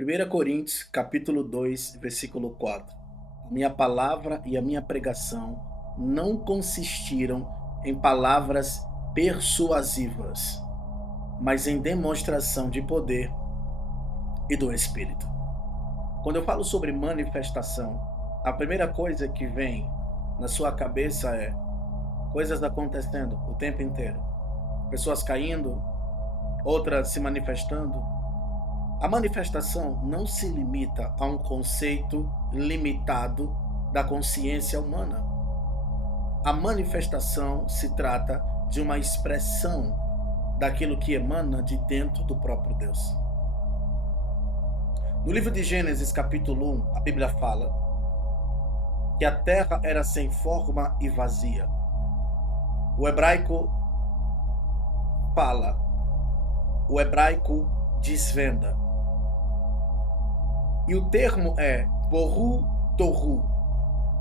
1 Coríntios, capítulo 2, versículo 4. A minha palavra e a minha pregação não consistiram em palavras persuasivas, mas em demonstração de poder e do Espírito. Quando eu falo sobre manifestação, a primeira coisa que vem na sua cabeça é coisas acontecendo o tempo inteiro. Pessoas caindo, outras se manifestando. A manifestação não se limita a um conceito limitado da consciência humana. A manifestação se trata de uma expressão daquilo que emana de dentro do próprio Deus. No livro de Gênesis, capítulo 1, a Bíblia fala que a terra era sem forma e vazia. O hebraico fala, o hebraico desvenda. E o termo é boru tohu,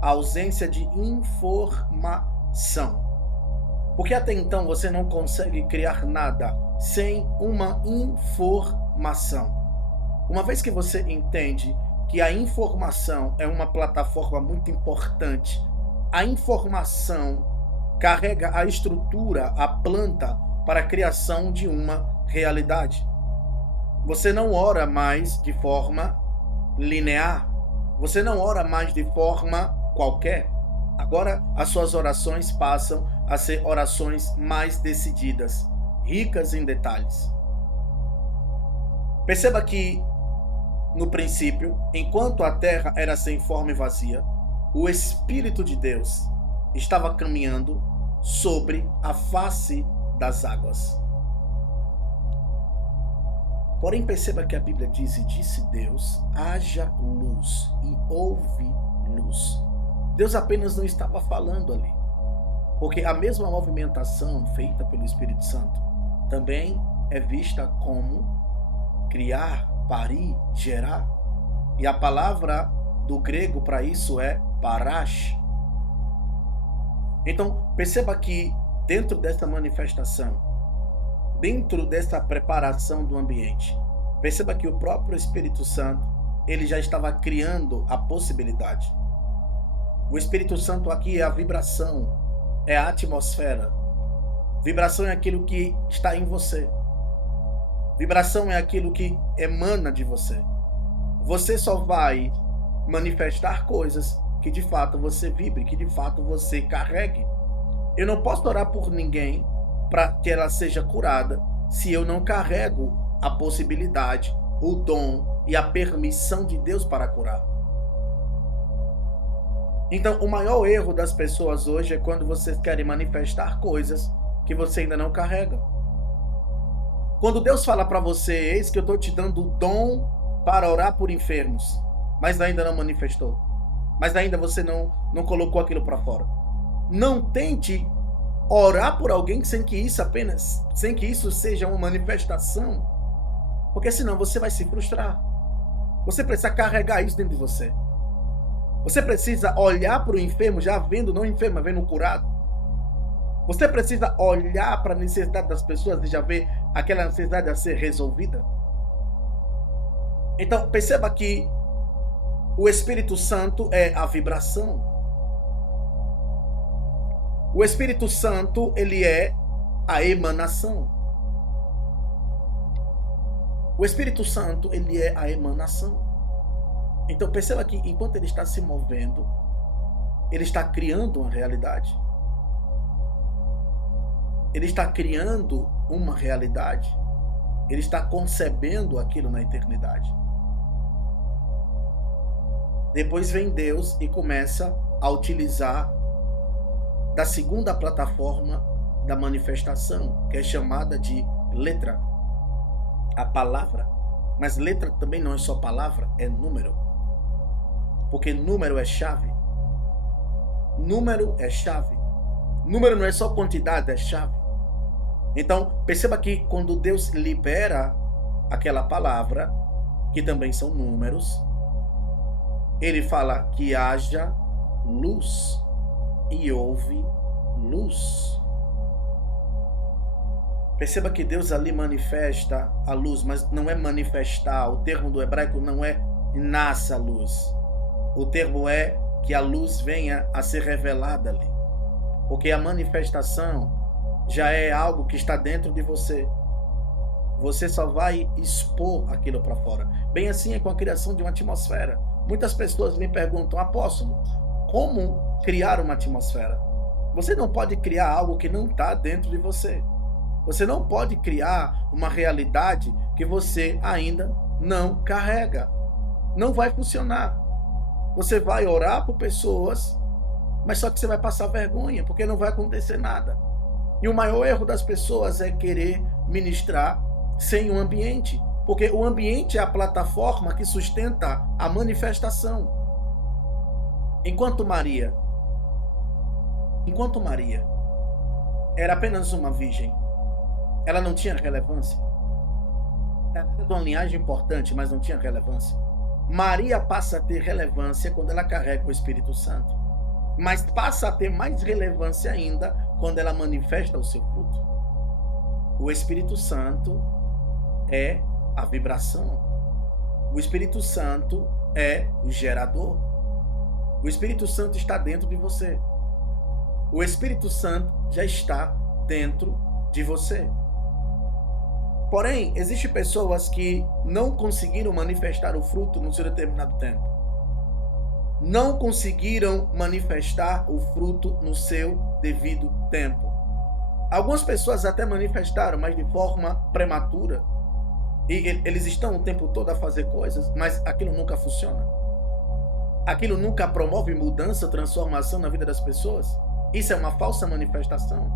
a ausência de informação. Porque até então você não consegue criar nada sem uma informação. Uma vez que você entende que a informação é uma plataforma muito importante, a informação carrega a estrutura, a planta para a criação de uma realidade. Você não ora mais de forma linear, você não ora mais de forma qualquer. Agora as suas orações passam a ser orações mais decididas, ricas em detalhes. Perceba que no princípio, enquanto a terra era sem forma e vazia, o Espírito de Deus estava caminhando sobre a face das águas. Porém, perceba que a Bíblia diz, e disse Deus, haja luz, e houve luz. Deus apenas não estava falando ali, porque a mesma movimentação feita pelo Espírito Santo também é vista como criar, parir, gerar. E a palavra do grego para isso é parash. Então, perceba que dentro dessa manifestação, dentro dessa preparação do ambiente, perceba que o próprio Espírito Santo, ele já estava criando a possibilidade. O Espírito Santo aqui é a vibração, é a atmosfera. Vibração é aquilo que está em você. Vibração é aquilo que emana de você. Você só vai manifestar coisas que de fato você vibre, que de fato você carregue. Eu não posso orar por ninguém para que ela seja curada se eu não carrego a possibilidade, o dom e a permissão de Deus para curar. Então, o maior erro das pessoas hoje é quando vocês querem manifestar coisas que você ainda não carrega. Quando Deus fala para você, eis que eu estou te dando o dom para orar por enfermos, mas ainda não manifestou, mas ainda você não colocou aquilo para fora. Não tente orar por alguém sem que isso seja uma manifestação, porque senão você vai se frustrar. Você precisa carregar isso dentro de você. Você precisa olhar para o enfermo já vendo não enfermo, mas vendo curado. Você precisa olhar para a necessidade das pessoas e já ver aquela necessidade a ser resolvida. Então, perceba que o Espírito Santo é a vibração. O Espírito Santo, ele é a emanação. O Espírito Santo, ele é a emanação. Então, perceba que enquanto ele está se movendo, ele está criando uma realidade. Ele está criando uma realidade. Ele está concebendo aquilo na eternidade. Depois vem Deus e começa a utilizar da segunda plataforma da manifestação, que é chamada de letra. A palavra. Mas letra também não é só palavra, é número. Porque número é chave. Número é chave. Número não é só quantidade, é chave. Então, perceba que quando Deus libera aquela palavra, que também são números, ele fala que haja luz e houve luz. Perceba que Deus ali manifesta a luz, mas não é manifestar. O termo do hebraico não é nasce a luz. O termo é que a luz venha a ser revelada ali. Porque a manifestação já é algo que está dentro de você. Você só vai expor aquilo para fora. Bem assim é com a criação de uma atmosfera. Muitas pessoas me perguntam, apóstolo, como criar uma atmosfera? Você não pode criar algo que não está dentro de você. Você não pode criar uma realidade que você ainda não carrega. Não vai funcionar. Você vai orar por pessoas, mas só que você vai passar vergonha, porque não vai acontecer nada. E o maior erro das pessoas é querer ministrar sem um ambiente, porque o ambiente é a plataforma que sustenta a manifestação. Enquanto Maria era apenas uma virgem, ela não tinha relevância. Ela era de uma linhagem importante, mas não tinha relevância. Maria passa a ter relevância quando ela carrega o Espírito Santo, mas passa a ter mais relevância ainda quando ela manifesta o seu fruto. O Espírito Santo é a vibração. O Espírito Santo é o gerador. O Espírito Santo está dentro de você. O Espírito Santo já está dentro de você. Porém, existem pessoas que não conseguiram manifestar o fruto no seu determinado tempo. Não conseguiram manifestar o fruto no seu devido tempo. Algumas pessoas até manifestaram, mas de forma prematura. E eles estão o tempo todo a fazer coisas, mas aquilo nunca funciona. Aquilo nunca promove mudança, transformação na vida das pessoas. Isso é uma falsa manifestação.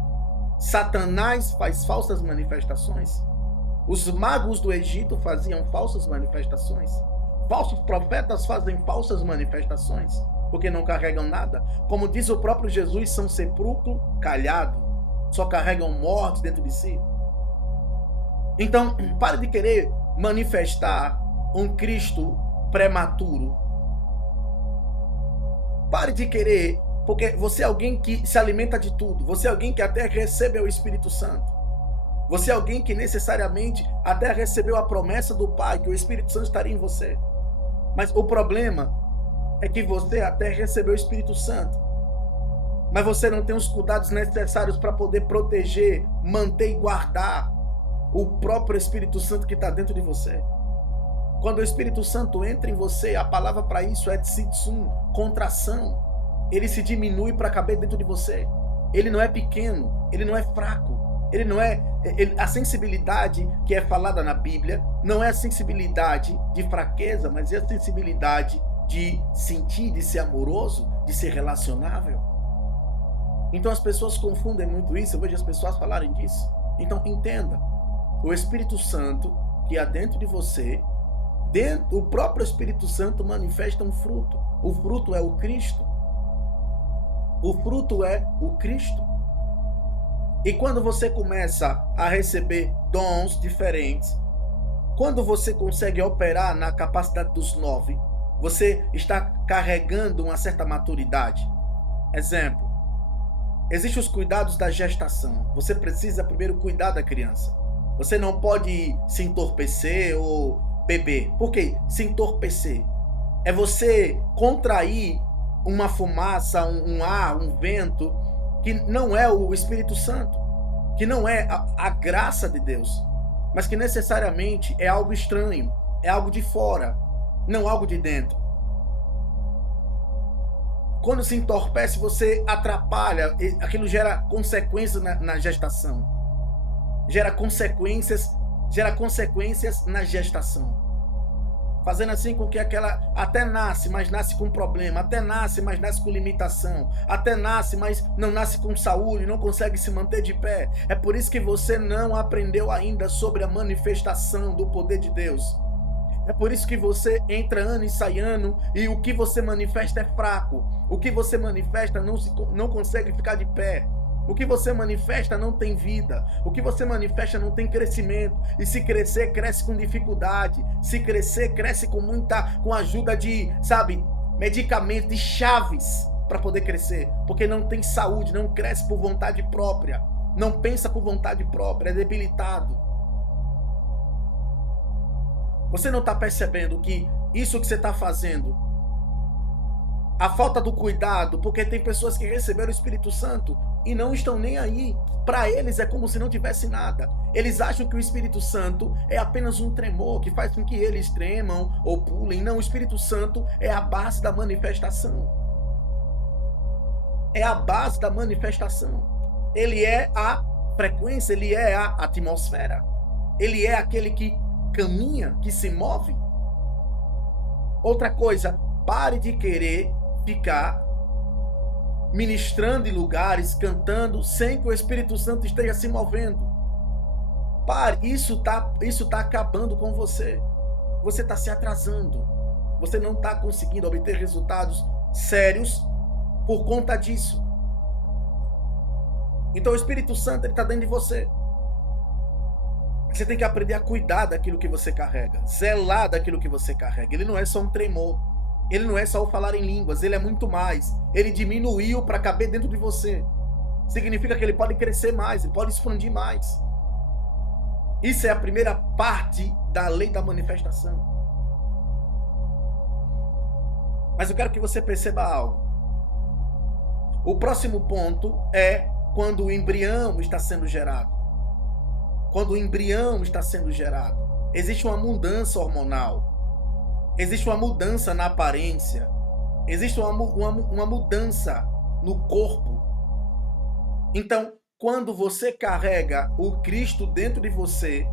Satanás faz falsas manifestações. Os magos do Egito faziam falsas manifestações. Falsos profetas fazem falsas manifestações, porque não carregam nada. Como diz o próprio Jesus, são sepulcro calhado. Só carregam morte dentro de si. Então, pare de querer manifestar um Cristo prematuro. Pare de querer, porque você é alguém que se alimenta de tudo. Você é alguém que até recebeu o Espírito Santo. Você é alguém que necessariamente até recebeu a promessa do Pai, que o Espírito Santo estaria em você. Mas o problema é que você até recebeu o Espírito Santo, mas você não tem os cuidados necessários para poder proteger, manter e guardar o próprio Espírito Santo que está dentro de você. Quando o Espírito Santo entra em você, a palavra para isso é tsitsum, contração. Ele se diminui para caber dentro de você. Ele não é pequeno, ele não é fraco. Ele não é... a sensibilidade que é falada na Bíblia não é a sensibilidade de fraqueza, mas é a sensibilidade de sentir, de ser amoroso, de ser relacionável. Então as pessoas confundem muito isso. Eu vejo as pessoas falarem disso. Então entenda, o Espírito Santo que há dentro de você, o próprio Espírito Santo manifesta um fruto. O fruto é o Cristo. O fruto é o Cristo. E quando você começa a receber dons diferentes, quando você consegue operar na capacidade dos 9, você está carregando uma certa maturidade. Exemplo, existem os cuidados da gestação. Você precisa primeiro cuidar da criança. Você não pode se entorpecer ou beber. Por quê? Se entorpecer é você contrair uma fumaça, um ar, um vento, que não é o Espírito Santo, que não é a graça de Deus, mas que necessariamente é algo estranho, é algo de fora, não algo de dentro. Quando se entorpece, você atrapalha, aquilo gera consequências na gestação, gera consequências na gestação, fazendo assim com que aquela até nasce, mas nasce com problema, até nasce, mas nasce com limitação, até nasce, mas não nasce com saúde, não consegue se manter de pé. É por isso que você não aprendeu ainda sobre a manifestação do poder de Deus. É por isso que você entra ano e sai ano e o que você manifesta é fraco. O que você manifesta não consegue ficar de pé. O que você manifesta não tem vida. O que você manifesta não tem crescimento. E se crescer, cresce com dificuldade. Se crescer, cresce com a ajuda de, medicamentos, de chaves para poder crescer. Porque não tem saúde, não cresce por vontade própria. não pensa por vontade própria, é debilitado. Você não está percebendo que isso que você está fazendo, a falta do cuidado, porque tem pessoas que receberam o Espírito Santo e não estão nem aí. Para eles é como se não tivesse nada. Eles acham que o Espírito Santo é apenas um tremor que faz com que eles tremam ou pulem. Não, o Espírito Santo é a base da manifestação. É a base da manifestação. Ele é a frequência, ele é a atmosfera. Ele é aquele que caminha, que se move. Outra coisa, pare de querer ficar ministrando em lugares, cantando, sem que o Espírito Santo esteja se movendo. Pare, isso tá acabando com você. Você está se atrasando. Você não está conseguindo obter resultados sérios por conta disso. Então o Espírito Santo está dentro de você. Você tem que aprender a cuidar daquilo que você carrega, zelar daquilo que você carrega. Ele não é só um tremor. Ele não é só o falar em línguas, ele é muito mais. Ele diminuiu para caber dentro de você. Significa que ele pode crescer mais, ele pode expandir mais. Isso é a primeira parte da lei da manifestação. Mas eu quero que você perceba algo. O próximo ponto é quando o embrião está sendo gerado. Quando o embrião está sendo gerado, existe uma mudança hormonal. Existe uma mudança na aparência. Existe uma mudança no corpo. Então, quando você carrega o Cristo dentro de você,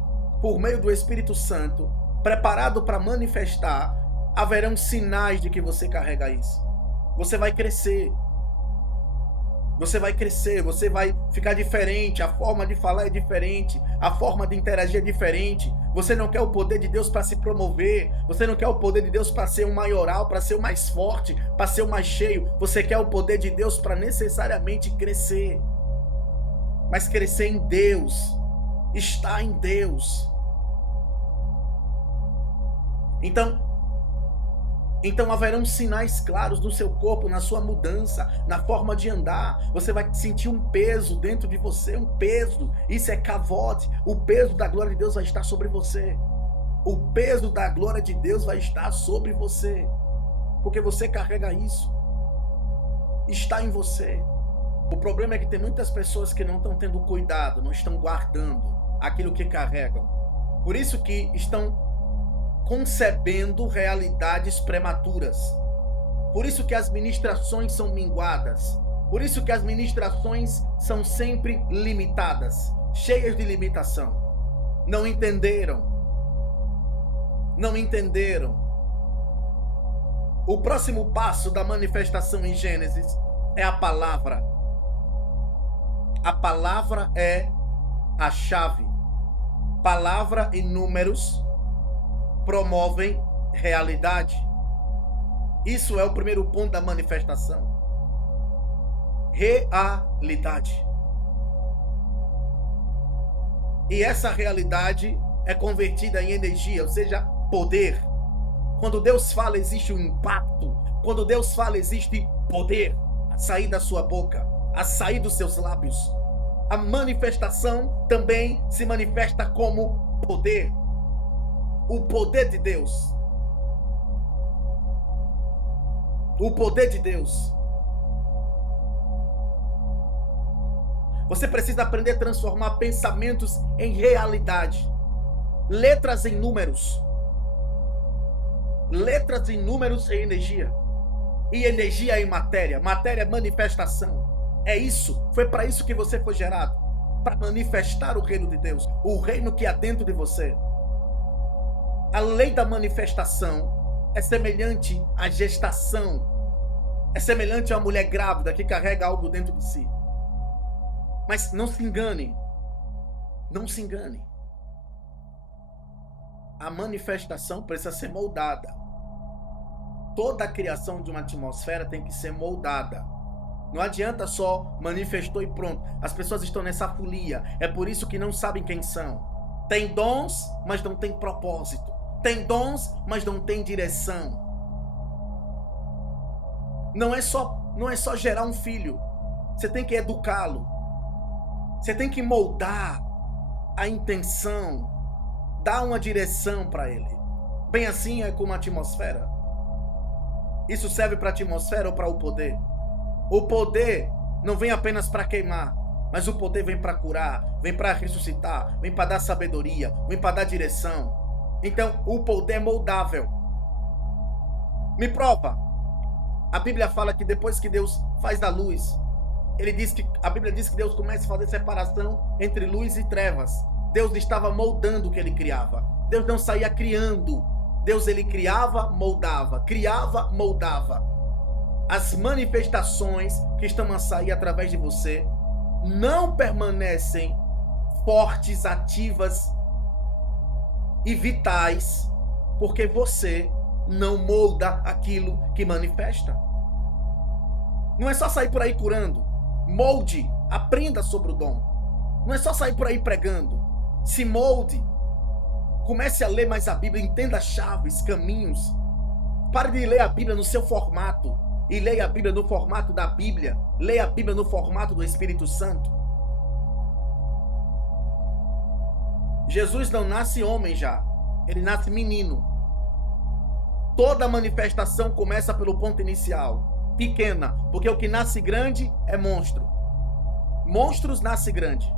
por meio do Espírito Santo, preparado para manifestar, haverão sinais de que você carrega isso. Você vai crescer. Você vai crescer, você vai ficar diferente, a forma de falar é diferente, a forma de interagir é diferente. Você não quer o poder de Deus para se promover, você não quer o poder de Deus para ser um maioral, para ser o mais forte, para ser o mais cheio. Você quer o poder de Deus para necessariamente crescer. Mas crescer em Deus, estar em Deus. Então haverão sinais claros no seu corpo, na sua mudança, na forma de andar. Você vai sentir um peso dentro de você, um peso. Isso é kavod. O peso da glória de Deus vai estar sobre você. O peso da glória de Deus vai estar sobre você. Porque você carrega isso. Está em você. O problema é que tem muitas pessoas que não estão tendo cuidado, não estão guardando aquilo que carregam. Por isso que estão concebendo realidades prematuras. Por isso que as ministrações são minguadas. Por isso que as ministrações são sempre limitadas, cheias de limitação. Não entenderam. Não entenderam. O próximo passo da manifestação em Gênesis é a palavra. A palavra é a chave. Palavra e números promovem realidade. Isso é o primeiro ponto da manifestação. Realidade. E essa realidade é convertida em energia, ou seja, poder. Quando Deus fala, existe um impacto. Quando Deus fala, existe poder a sair da sua boca, a sair dos seus lábios. A manifestação também se manifesta como poder. O poder de Deus. O poder de Deus. Você precisa aprender a transformar pensamentos em realidade. Letras em números. Letras em números em energia. E energia em matéria. Matéria é manifestação. É isso. Foi para isso que você foi gerado. Para manifestar o reino de Deus. O reino que há dentro de você. A lei da manifestação é semelhante à gestação. É semelhante a uma mulher grávida que carrega algo dentro de si. Mas não se engane. Não se engane. A manifestação precisa ser moldada. Toda a criação de uma atmosfera tem que ser moldada. Não adianta só manifestou e pronto. As pessoas estão nessa folia. É por isso que não sabem quem são. Tem dons, mas não tem propósito. Tem dons, mas não tem direção. Não é só gerar um filho. Você tem que educá-lo. Você tem que moldar a intenção, dar uma direção para ele. Bem assim é como a atmosfera. Isso serve para a atmosfera ou para o poder? O poder não vem apenas para queimar, mas o poder vem para curar, vem para ressuscitar, vem para dar sabedoria, vem para dar direção. Então, o poder é moldável. Me prova. A Bíblia fala que depois que Deus faz da luz, a Bíblia diz que Deus começa a fazer separação entre luz e trevas. Deus estava moldando o que ele criava. Deus não saía criando. Deus, ele criava, moldava, criava, moldava. As manifestações que estão a sair através de você não permanecem fortes, ativas e vitais, porque você não molda aquilo que manifesta. Não é só sair por aí curando. Molde, aprenda sobre o dom. Não é só sair por aí pregando. Se molde. Comece a ler mais a Bíblia, entenda chaves, caminhos. Pare de ler a Bíblia no seu formato e leia a Bíblia no formato da Bíblia. Leia a Bíblia no formato do Espírito Santo. Jesus não nasce homem já, ele nasce menino. Toda manifestação começa pelo ponto inicial, pequena, porque o que nasce grande é monstro. Monstros nascem grande.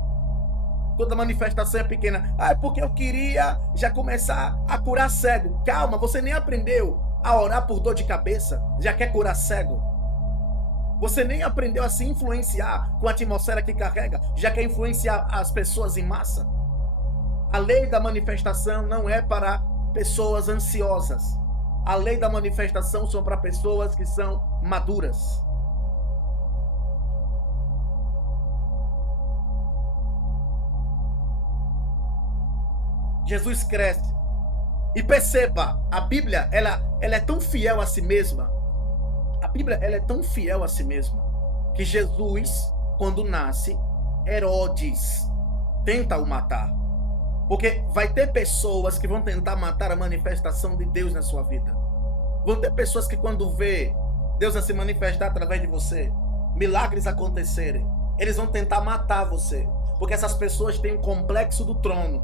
Toda manifestação é pequena. Ah, é porque eu queria já começar a curar cego. Calma, você nem aprendeu a orar por dor de cabeça, já quer curar cego. Você nem aprendeu a se influenciar com a atmosfera que carrega, já quer influenciar as pessoas em massa. A lei da manifestação não é para pessoas ansiosas. A lei da manifestação são para pessoas que são maduras. Jesus cresce. E perceba, a Bíblia, ela é tão fiel a si mesma. A Bíblia, ela é tão fiel a si mesma, que Jesus, quando nasce, Herodes tenta o matar. Porque vai ter pessoas que vão tentar matar a manifestação de Deus na sua vida. Vão ter pessoas que quando vê Deus a se manifestar através de você, milagres acontecerem, eles vão tentar matar você. Porque essas pessoas têm um complexo do trono.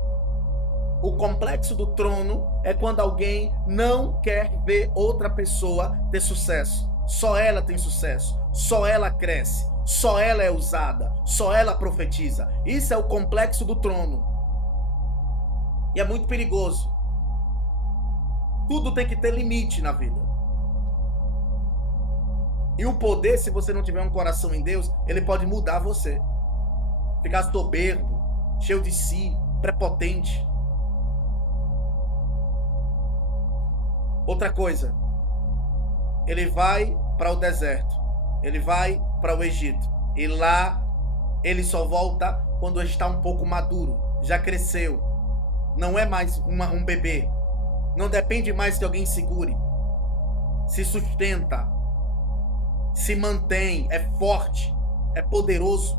O complexo do trono é quando alguém não quer ver outra pessoa ter sucesso. Só ela tem sucesso, só ela cresce, só ela é usada, só ela profetiza. Isso é o complexo do trono. E é muito perigoso. Tudo tem que ter limite na vida. E o poder, se você não tiver um coração em Deus, ele pode mudar você. Ficar soberbo, cheio de si, prepotente. Outra coisa, ele vai para o deserto, ele vai para o Egito, e lá ele só volta quando está um pouco maduro, já cresceu, não é mais um bebê, não depende mais que alguém segure, se sustenta, se mantém, é forte, é poderoso.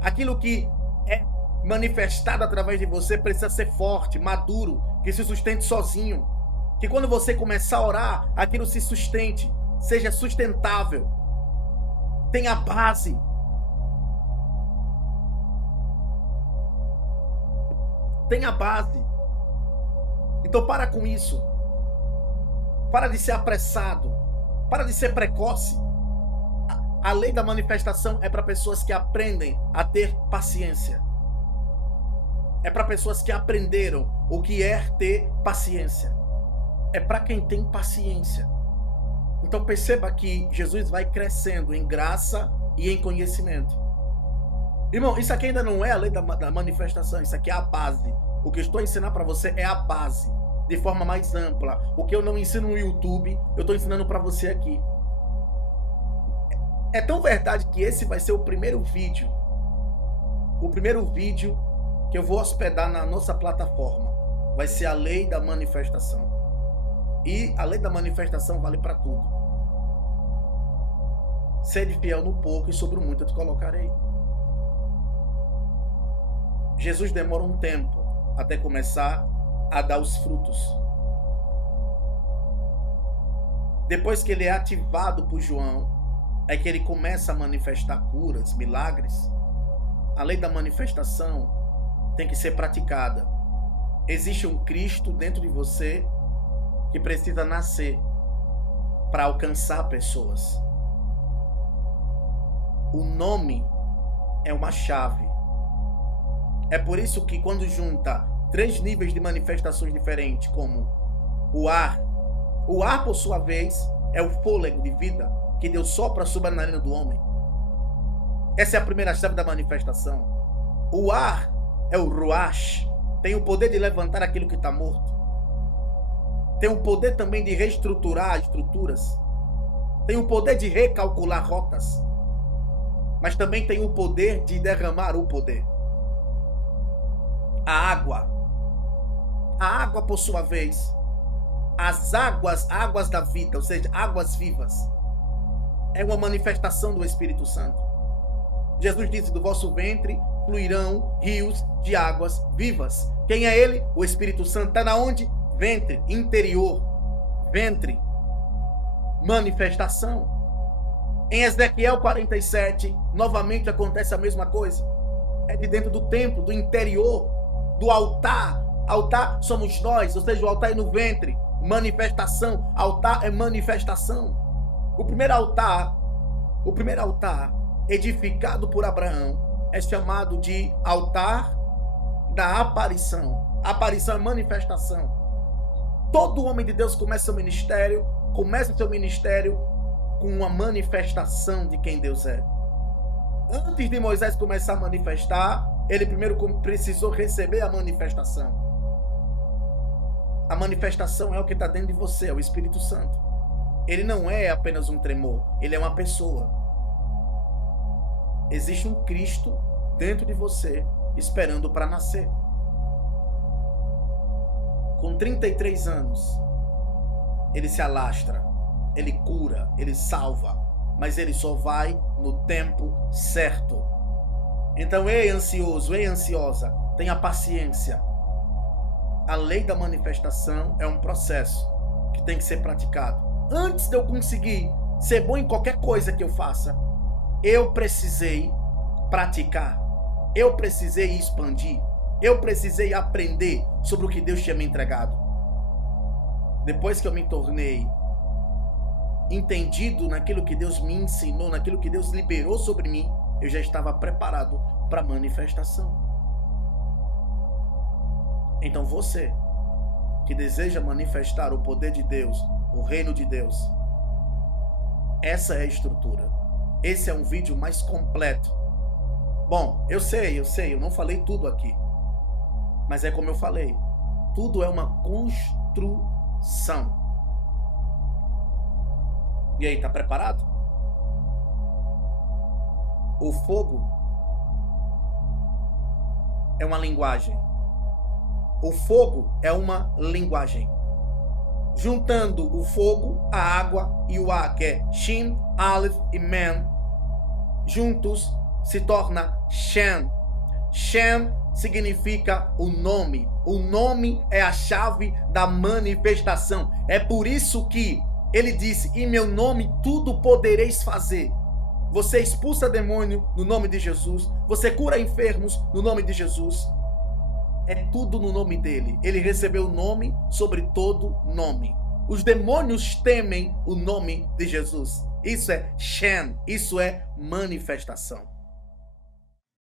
Aquilo que é manifestado através de você precisa ser forte, maduro, que se sustente sozinho. Que quando você começar a orar, aquilo se sustente, seja sustentável, tenha base. Tenha base. Então para com isso. Para de ser apressado. Para de ser precoce. A lei da manifestação é para pessoas que aprendem a ter paciência. É para pessoas que aprenderam o que é ter paciência. É para quem tem paciência. Então perceba que Jesus vai crescendo em graça e em conhecimento. Irmão, isso aqui ainda não é a lei da manifestação, isso aqui é a base. O que eu estou ensinando para você é a base, de forma mais ampla. O que eu não ensino no YouTube, eu estou ensinando para você aqui. É tão verdade que esse vai ser o primeiro vídeo. O primeiro vídeo que eu vou hospedar na nossa plataforma. Vai ser a lei da manifestação. E a lei da manifestação vale para tudo. Sede fiel no pouco e sobre o muito eu te colocarei. Jesus demora um tempo até começar a dar os frutos. Depois que ele é ativado por João, é que ele começa a manifestar curas, milagres. A lei da manifestação tem que ser praticada. Existe um Cristo dentro de você que precisa nascer para alcançar pessoas. O nome é uma chave. É por isso que quando junta 3 níveis de manifestações diferentes, como o ar, por sua vez, é o fôlego de vida que Deus sopra sobre a narina do homem. Essa é a primeira chave da manifestação. O ar é o ruach, tem o poder de levantar aquilo que está morto. Tem o poder também de reestruturar estruturas. Tem o poder de recalcular rotas. Mas também tem o poder de derramar o poder. A água, por sua vez, as águas da vida, ou seja, águas vivas, é uma manifestação do Espírito Santo. Jesus disse: do vosso ventre fluirão rios de águas vivas. Quem é ele? O Espírito Santo. Está na onde? Ventre, interior, ventre, manifestação. Em Ezequiel 47, novamente acontece a mesma coisa. É de dentro do templo, do interior, do altar. Altar somos nós, ou seja, o altar é no ventre. Manifestação, altar é manifestação. O primeiro altar edificado por Abraão é chamado de altar da aparição. Aparição é manifestação. Todo homem de Deus começa seu ministério com uma manifestação de quem Deus é. Antes de Moisés começar a manifestar, ele primeiro precisou receber a manifestação. A manifestação é o que está dentro de você, é o Espírito Santo. Ele não é apenas um tremor, ele é uma pessoa. Existe um Cristo dentro de você, esperando para nascer. Com 33 anos, ele se alastra, ele cura, ele salva, mas ele só vai no tempo certo. Então, ei ansioso, ei ansiosa, tenha paciência. A lei da manifestação é um processo que tem que ser praticado. Antes de eu conseguir ser bom em qualquer coisa que eu faça, eu precisei praticar, eu precisei expandir, eu precisei aprender sobre o que Deus tinha me entregado. Depois que eu me tornei entendido naquilo que Deus me ensinou, naquilo que Deus liberou sobre mim, eu já estava preparado para a manifestação. Então você que deseja manifestar o poder de Deus, o reino de Deus, essa é a estrutura. Esse é um vídeo mais completo. Bom, eu sei, eu não falei tudo aqui. Mas é como eu falei, tudo é uma construção. E aí, tá preparado? O fogo é uma linguagem. O fogo é uma linguagem. Juntando o fogo, a água e o ar, que é Shin, Aleph e Men, juntos se torna Shem. Shem significa o nome. O nome é a chave da manifestação. É por isso que ele disse: em meu nome tudo podereis fazer. Você expulsa demônio no nome de Jesus. Você cura enfermos no nome de Jesus. É tudo no nome dele. Ele recebeu o nome sobre todo nome. Os demônios temem o nome de Jesus. Isso é Shem. Isso é manifestação.